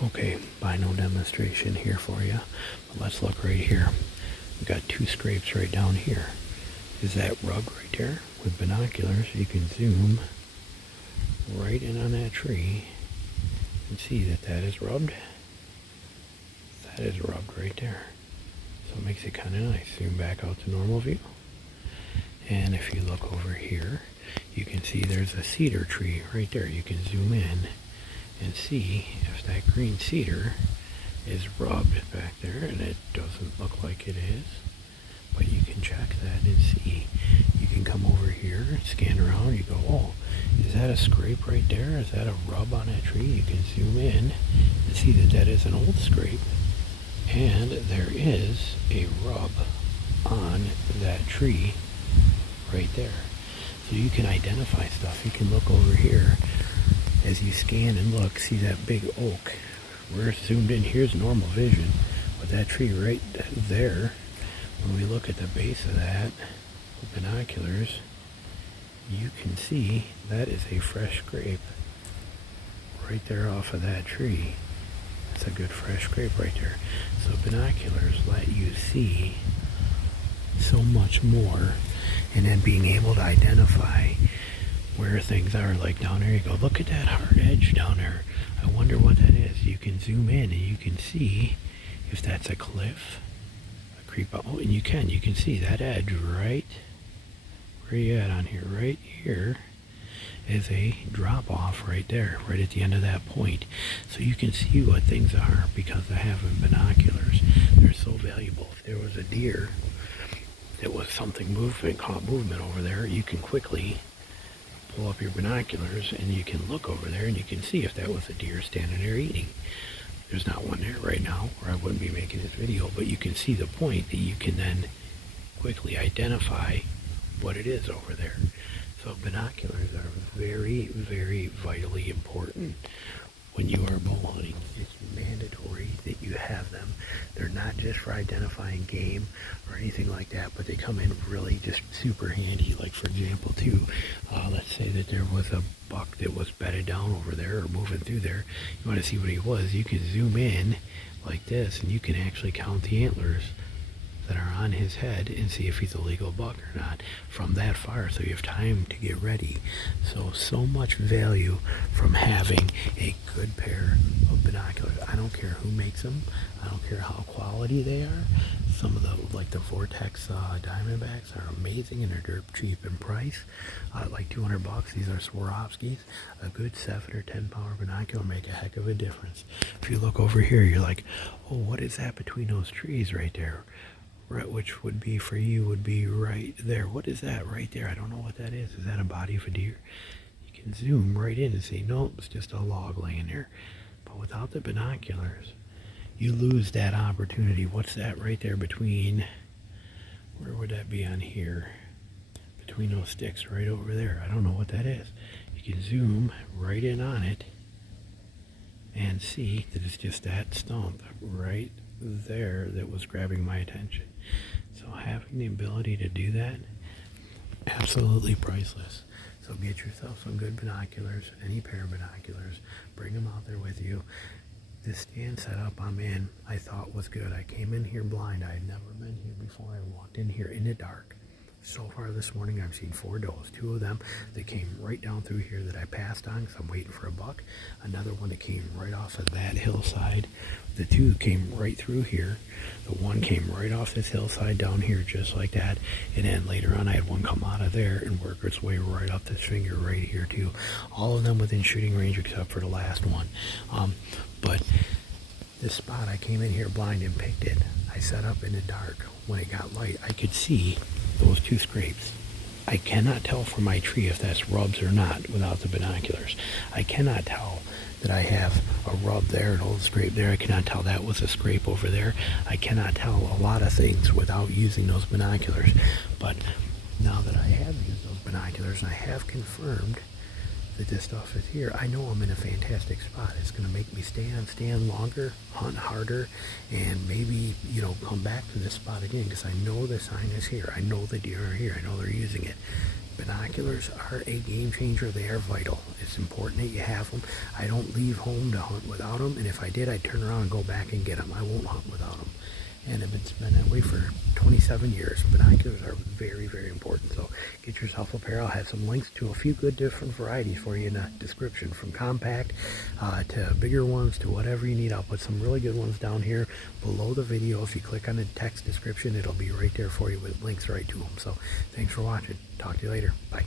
Okay, bino demonstration here for you. Let's look right here. We've got two scrapes right down here. Is that rub right there? With binoculars, you can zoom right in on that tree and see that that is rubbed. That is rubbed right there. So it makes it kind of nice. Zoom back out to normal view. And if you look over here, you can see there's a cedar tree right there. You can zoom in and see if that green cedar is rubbed back there, and it doesn't look like it is, but you can check that and see. You can come over here and scan around. You go, oh, is that a scrape right there? Is that a rub on that tree? You can zoom in and see that that is an old scrape, and there is a rub on that tree right there. So you can identify stuff. You can look over here as you scan and look, see that big oak. We're zoomed in. Here's normal vision, but that tree right there, when we look at the base of that with binoculars, you can see that is a fresh scrape right there off of that tree. That's a good fresh scrape right there. So binoculars let you see so much more, and then being able to identify where things are. Like down there, you go, look at that hard edge down there. I wonder what that is. You can zoom in and you can see if that's a cliff, a creep. Oh, and you can see that edge right where you at on here. Right here is a drop off right there, right at the end of that point. So you can see what things are because of having binoculars. They're so valuable. If there was a deer that was something caught movement over there, you can quickly pull up your binoculars and you can look over there and you can see if that was a deer standing there eating. There's not one there right now, or I wouldn't be making this video, but you can see the point that you can then quickly identify what it is over there. So binoculars are very, very vitally important when you are bow hunting. It's mandatory that you have them. They're not just for identifying game or anything like that, but they come in really just super handy. Like for example too, let's say that there was a buck that was bedded down over there or moving through there. You want to see what he was, you can zoom in like this and you can actually count the antlers that are on his head and see if he's a legal buck or not from that far, so you have time to get ready. So much value from having a good pair of binoculars. I don't care who makes them. I don't care how quality they are. Some of the, like the Vortex Diamondbacks are amazing and they're dirt cheap in price. Like $200. These are Swarovskis. A good 7 or 10 power binocular make a heck of a difference. If you look over here, you're like, oh, what is that between those trees right there? Right, which would be for you would be right there. What is that right there? I don't know what that is. Is that a body of a deer? You can zoom right in and see, nope, it's just a log laying there. But without the binoculars, you lose that opportunity. What's that right there between, where would that be on here? Between those sticks right over there. I don't know what that is. You can zoom right in on it and see that it's just that stump right there that was grabbing my attention. So having the ability to do that, absolutely priceless. So get yourself some good binoculars, any pair of binoculars, bring them out there with you. This stand setup I'm in, I thought was good. I came in here blind. I had never been here before. I walked in here in the dark. So far this morning I've seen 4 does. 2 of them that came right down through here that I passed on because I'm waiting for a buck. Another one that came right off of that hillside. The 2 came right through here. The one came right off this hillside down here just like that. And then later on I had one come out of there and work its way right up this finger right here too. All of them within shooting range except for the last one. But this spot, I came in here blind and picked it. I set up in the dark. When it got light, I could see those 2 scrapes. I cannot tell from my tree if that's rubs or not without the binoculars. I cannot tell that I have a rub there, an old scrape there. I cannot tell that was a scrape over there. I cannot tell a lot of things without using those binoculars. But now that I have used those binoculars and I have confirmed that this stuff is here, I know I'm in a fantastic spot. It's going to make me stand longer, hunt harder, and maybe, you know, come back to this spot again because I know the sign is here. I know the deer are here. I know they're using it. Binoculars are a game changer. They are vital. It's important that you have them. I don't leave home to hunt without them, and if I did, I'd turn around and go back and get them. I won't hunt without them. And it's been that way for 27 years. Binoculars are very, very important. So get yourself a pair. I'll have some links to a few good different varieties for you in the description, from compact to bigger ones to whatever you need. I'll put some really good ones down here below the video. If you click on the text description, it'll be right there for you with links right to them. So thanks for watching. Talk to you later. Bye.